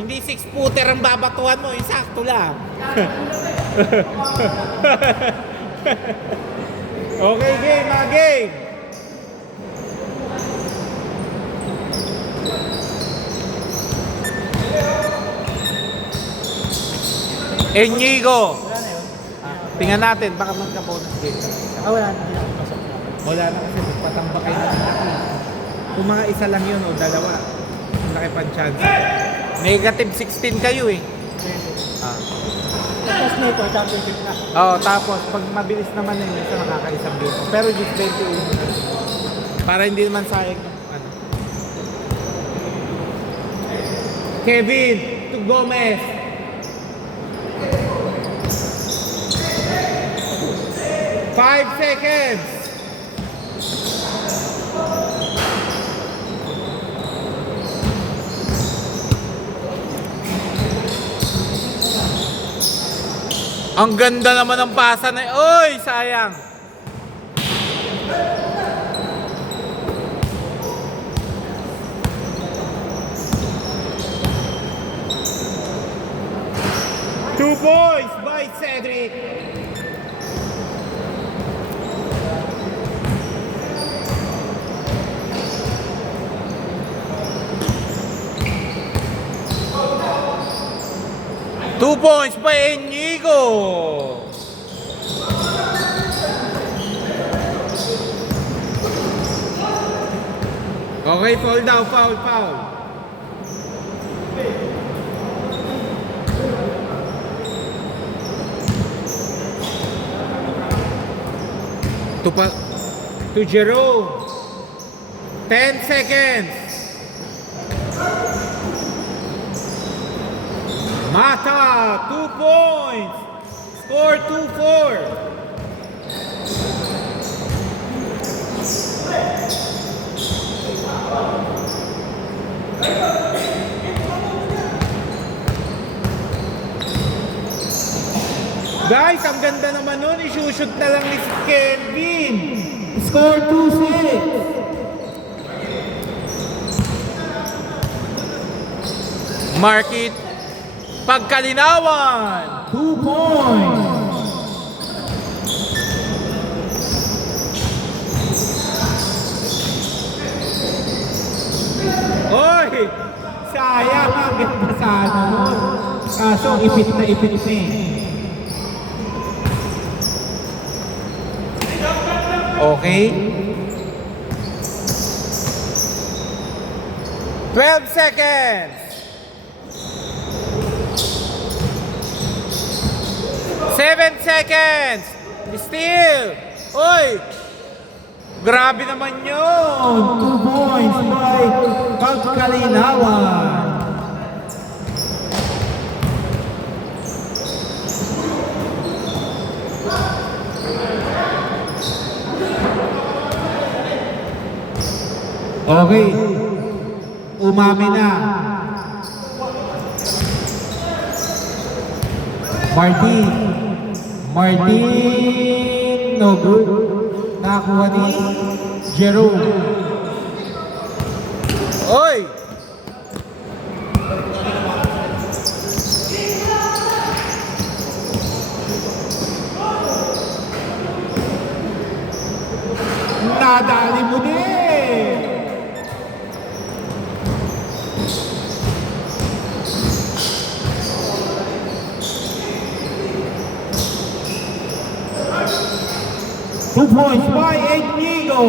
Hindi 6-footer ang babatuhan mo, yung sakto lang. Okay, game, game. Inigo. Tingnan natin, baka magka-bonus game. Wala na. Hindi ako pasok. Wala na kasi patambakay na laki. Kung mga isa lang yun o dalawa, laki pang chance. Negative 16 kayo eh. Tapos na ito, championship na. Oo, tapos pag mabilis naman yun, minsan nakakaisang game. Pero just 21. Para hindi naman sayang. Ano. Kevin to Gomez. 5 seconds. Ang ganda naman ng pasa na. Oy, sayang. Two points by Cedric. Two points by Inigo. Okay, foul down, foul. To Jerome. 10 seconds. Mata, 2 points. Score 2-4. Guys, ang ganda naman nun. Isushoot na lang ni Kevin. Score 2-6. Mark it. Pagkalinawan. 2 points. Oy! Sayang. Ang ganda sana nun. Kaso ipit na eh. Okay. 12 seconds. 7 seconds. Still. Oy. Grabe naman yun. 2 points by Pagkalinawan. Okay. Umami na. Martin, no good. Nakakuha ni Jerome. Oy! Nadali mo din! Two points by Inigo.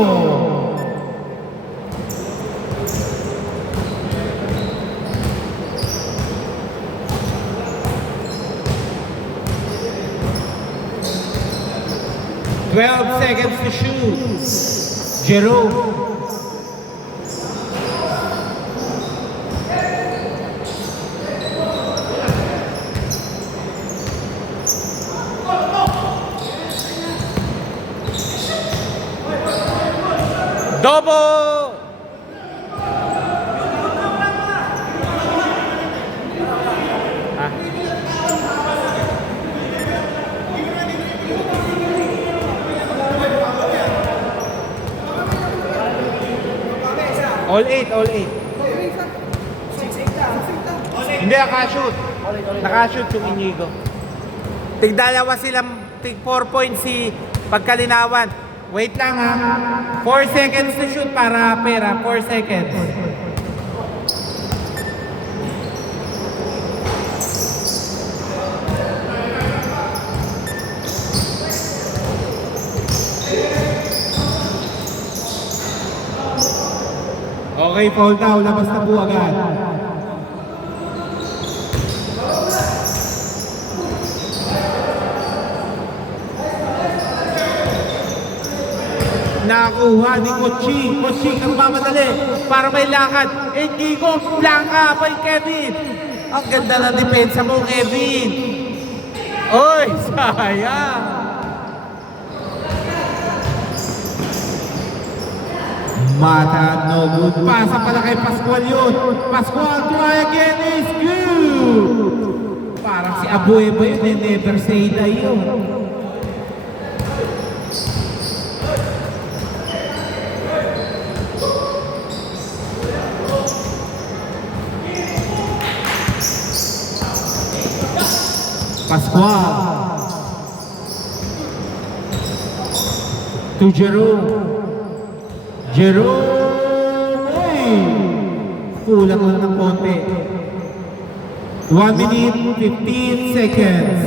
Twelve seconds to shoot. Jerome. Double! All 8, all 8. Hindi, nakashoot. Nakashoot yung Inigo. Tig-dalawa silang, tig 4 points si Pagkalinawan. Wait lang ha. 4 seconds to shoot para pera. 4 seconds. Okay, foul daw. Labas na po agad. Nakuha ni Coaching. Coaching ang mamadali para may lakad. Inigo, blanca by Kevin. Ang ganda na depensa mo, Kevin. Oy, sayang. Mata, no good. Pasa pala kay Pascual yun. Pascual, try again is good. Parang si Abueva yun, never say die yun. Pascual to Jerome. Jerome! Hey! Kulang lang ng konti. 1 minute, 15 seconds.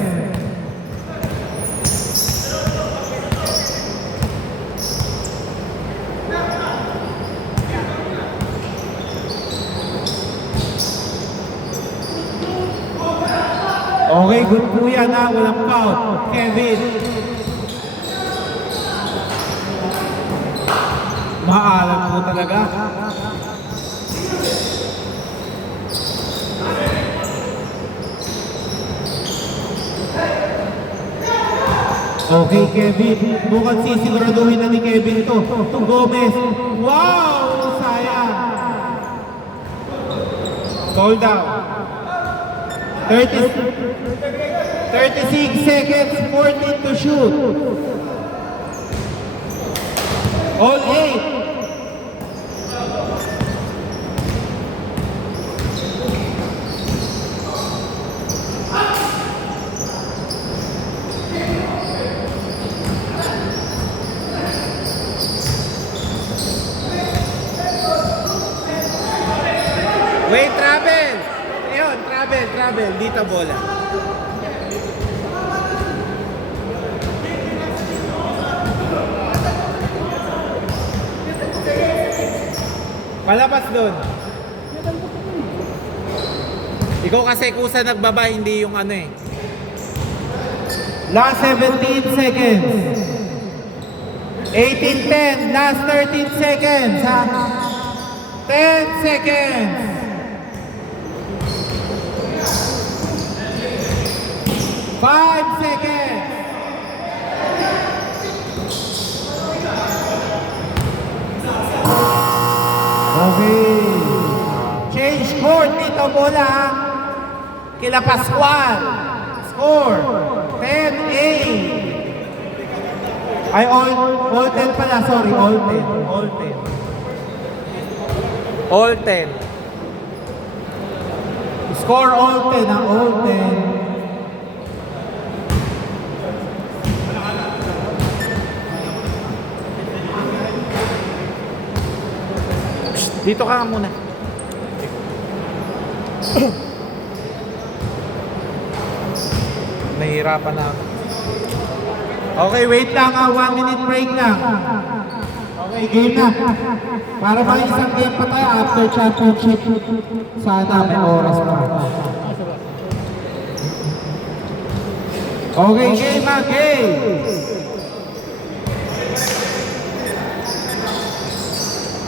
Okay, good po yan ha. Walang foul. Kevin. Maalam po talaga. Okay, Kevin. Mukhang sisiguraduhin na ni Kevin to. To Gomez. Wow! Sayang. Hold down. 36 seconds, 14 to shoot. All 8. Wait, travel! Ayun, travel. Dito bola. Palabas doon. Ikaw kasi kusa nagbaba, hindi yung ano eh. Last 17 seconds. 18-10. Last 13 seconds. Ha? 10 seconds. 5 seconds. Okay. Change court dito bola ha. Kila Pascual. Score 10-8. Ay, all 10 pala. Sorry, all 10. All 10. Score all 10 ha. All 10. Dito ka nga muna. Nahihirapan na ako. Okay, wait lang ha. 1 minute break lang. Okay, game na. Para may isang game pa tayo after championship. Sana may oras pa. Okay, game na. Game!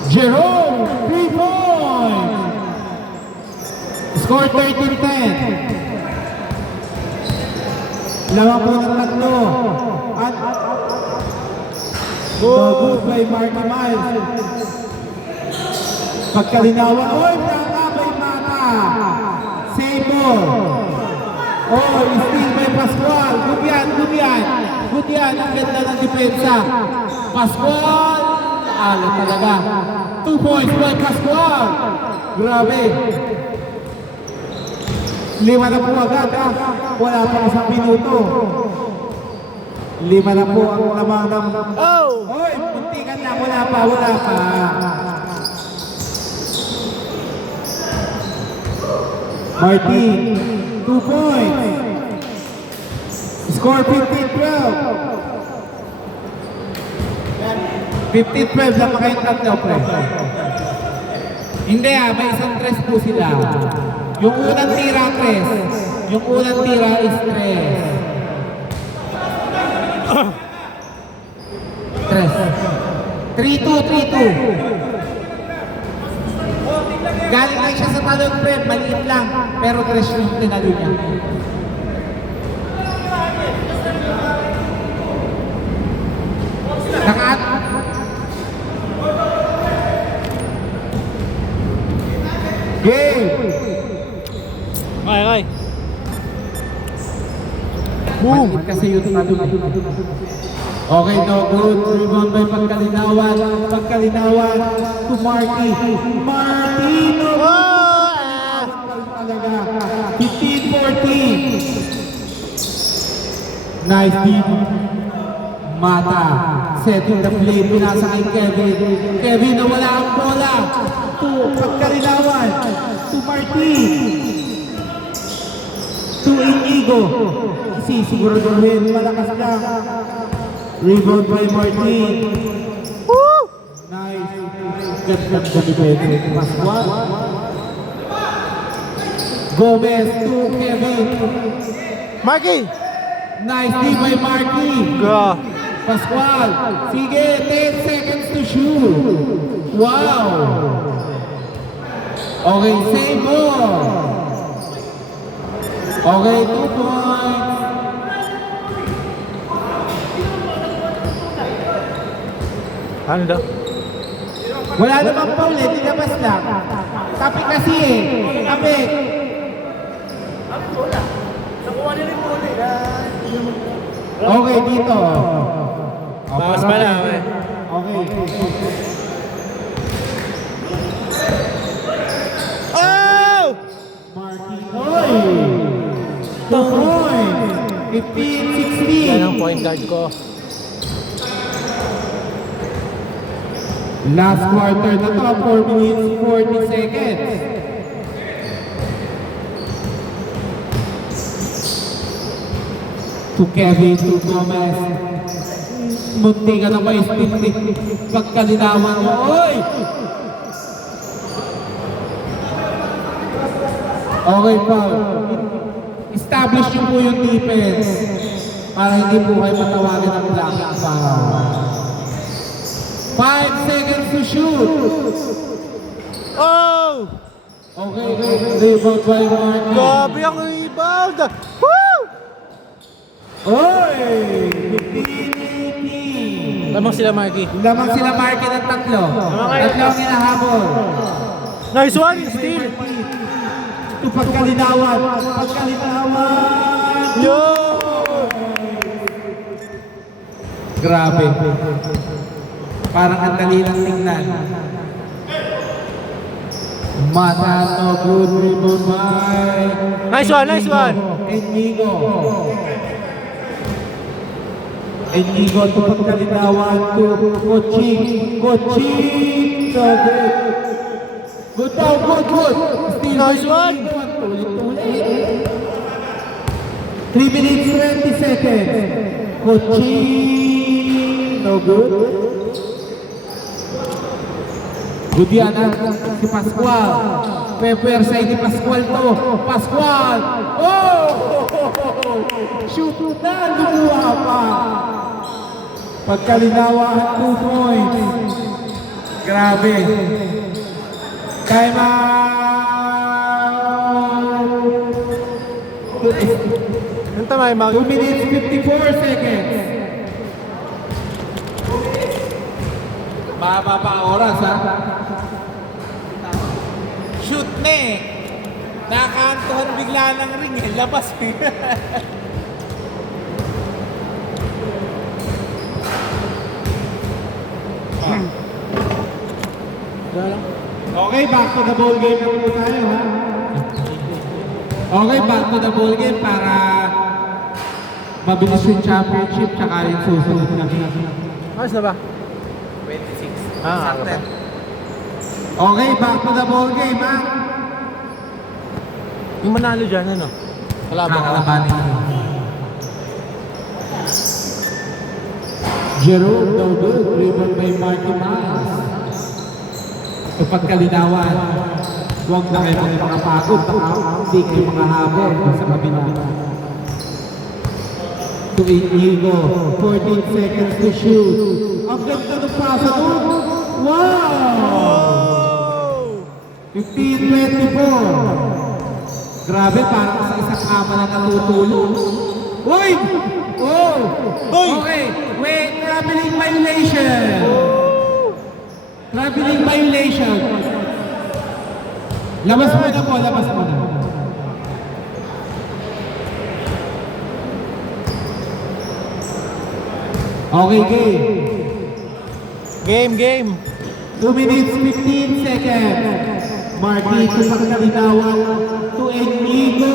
Jerome, 3 points! Score 13-10. Lawa po ng tatlo. At good by Marty Miles. Pagkalinawan. Oy, branga by Mata. Save ball. Oh, steal by Pascual. Good yan. Ang ganda ng depensa. Pascual. Alam talaga. 2 points by Pascual. Grabe. 5 na po agad ha. Wala pa isang minuto. 5 na po ang lamang ng... Oh! Oy, muntikan na. Wala pa. Martin, 2 points. Score 15-12. 15-12 lang kayong tatlo, pre. Hindi may isang tres po sila. Yung unang tira, tres. Yung unang tira is tres. Tres. 3-2. Galing lang siya sa talon, pre. Maliit lang. Pero tres yung tinalo niya. Game! Okay. Boom! Kasi yung talon. Okay, no good. Rebound by Pagkalinawan. Pagkalinawan to Marty. Martino! Talaga. 15-14. Nice deep. Mata. Setting the play. Pinasa kay Kevin. Kevin na wala ang bola. To Pagkalinawan. To Marty. To Inigo. Siguraduhin. Malakas lang. Rebound by Marty. Woo! Nice. Ganda defense. Pascual. Gomez to Kevin. Marky! Nice D by Marty. Go! Pascual. Sige, 10 seconds to shoot. Wow. Okay, same ball. Okay, 2 points. Ano daw? Wala namang foul eh, nilabas lang. Tapi kasi eh, tapi. Okay, dito. Bawas pa lang eh. Okay. Oh! Martinoy. 2 points. 15-16. Yan ang point guard ko. Last quarter na to, 4 minutes, 40 seconds. To Kevin, to Gomez. Munti ka na ba istintik pagkalinawan mo? Oy! Okay, Paul. Establish nyo po yung defense para hindi po kayo matawagan ng blank foul. 5 seconds to shoot. Oh! Okay, rebound by Martin. Grabe ang rebound! Woo! Oy! 15-18. Lamang sila, Marky. Lamang sila Martin ng tatlo. Tatlo ang hinahabol. Nice one! Steal! Ito pagkalinawan. Pagkalinawan. Yo! Grabe. Parang ang dali lang tingnan. Mata, no good, rebound by... Nice one, nice one. Inigo. Inigo to pagkalinawan to Coaching. Coaching. So good. Good daw, good. Still Nice one. Tulit-tulit. 3 minutes, 20 seconds. Coaching. No good. Good yan si Pascual. Pepper side ni Pascual to. Pascual! Oh! Shoot na! Lumuha pa! Pagkalinawan, 2 points. Grabe. Time out! Yung tamay, 2 minutes, 54 seconds. Baba pa oras ha. Shoot na eh. Nakakantuhan bigla ng ring eh. Labas eh. Okay, back to the ball game na po tayo ha. Okay, back to the ball game para mabilis yung championship tsaka yung susunod na. Ayos na ba? 26. Ah, Sakto. okay. Okay, back to the ball game, ha? Yung manalo dyan, ano? Kalaban ka. Kakalabanin ko. Jerome, no good. Driven by Marky Miles. Kapag kalinawan, huwag na kayo magpakapagod. Baka hindi kayo makahabol sa kabila. To Inigo, 14 seconds to shoot. Ang ganda ng pasa doon. Wow! 15-24. Grabe, parang sa isang ama na natutulog. Uy! Oh! Uy! Okay, wait, traveling violation. Traveling violation. Labas mo na po, labas mo na. Okay, game. 2 minutes, 15 seconds. Marky to pagkalinawan to Inigo.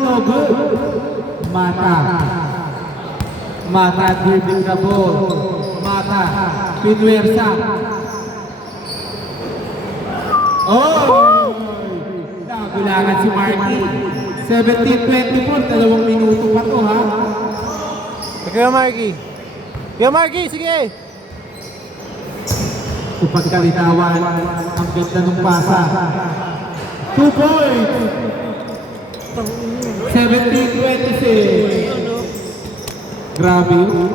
No good. Mata dribbling the ball. Mata, Pinuwersa. Oh! Nagulangan si Marky. 17-24, 2 minuto pa to, ha? Kuya Marky. Kuya Marky, sige! Tupad kalinawan, ang ganda ng pasa. 2 points! 17-26. Grabe yun.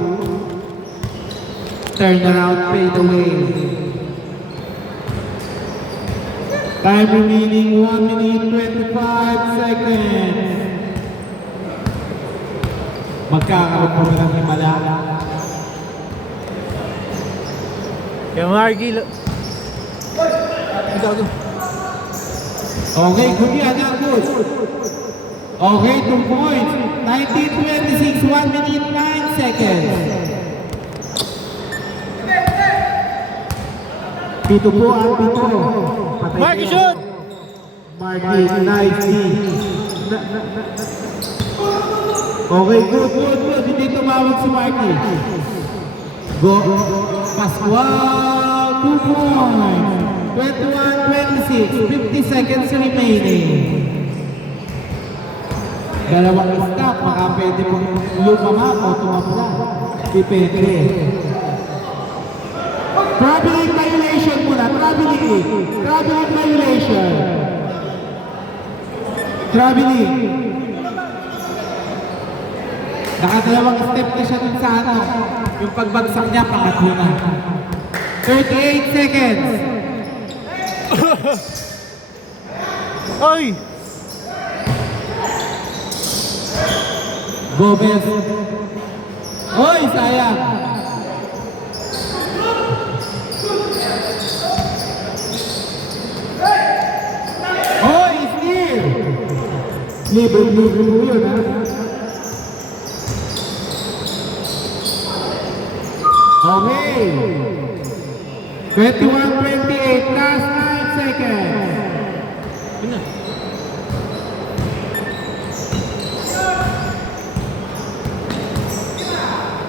Turnaround fade away. Time remaining 1 minute 25 seconds. Magkakaroon pa ba ng himala? Kuya Marky. Okay, good yan, good. Okay, 2 points. 19-26, 1 minute 9 seconds. Pito po ang pito. Patay Marky, po. shoot! Marky, nice D. Okay, good. Hindi tumawag si Marky. Go. Pascual, 2 points. 21-26, 50 seconds remaining. Dalawang stop, baka pwede pong lumama o tumapla. Depende. Traveling violation muna, traveling violation. Traveling. Nakadalawang step na siya dun sa ano. Yung pagbagsak niya, pangatlo na. 38 seconds. Ay! Gomez. Oy, sayang. Oy, steal. Libre mo yun, ha? Okay. 21-28, last 9 seconds.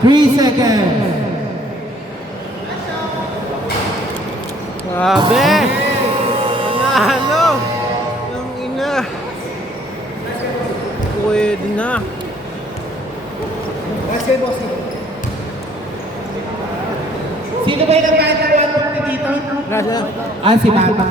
3 seconds. Grabe! Panalo! Ang ina! Pwede na. Sino ba yung nagkahit ng 150 dito? Gracias. Ah, si Mata.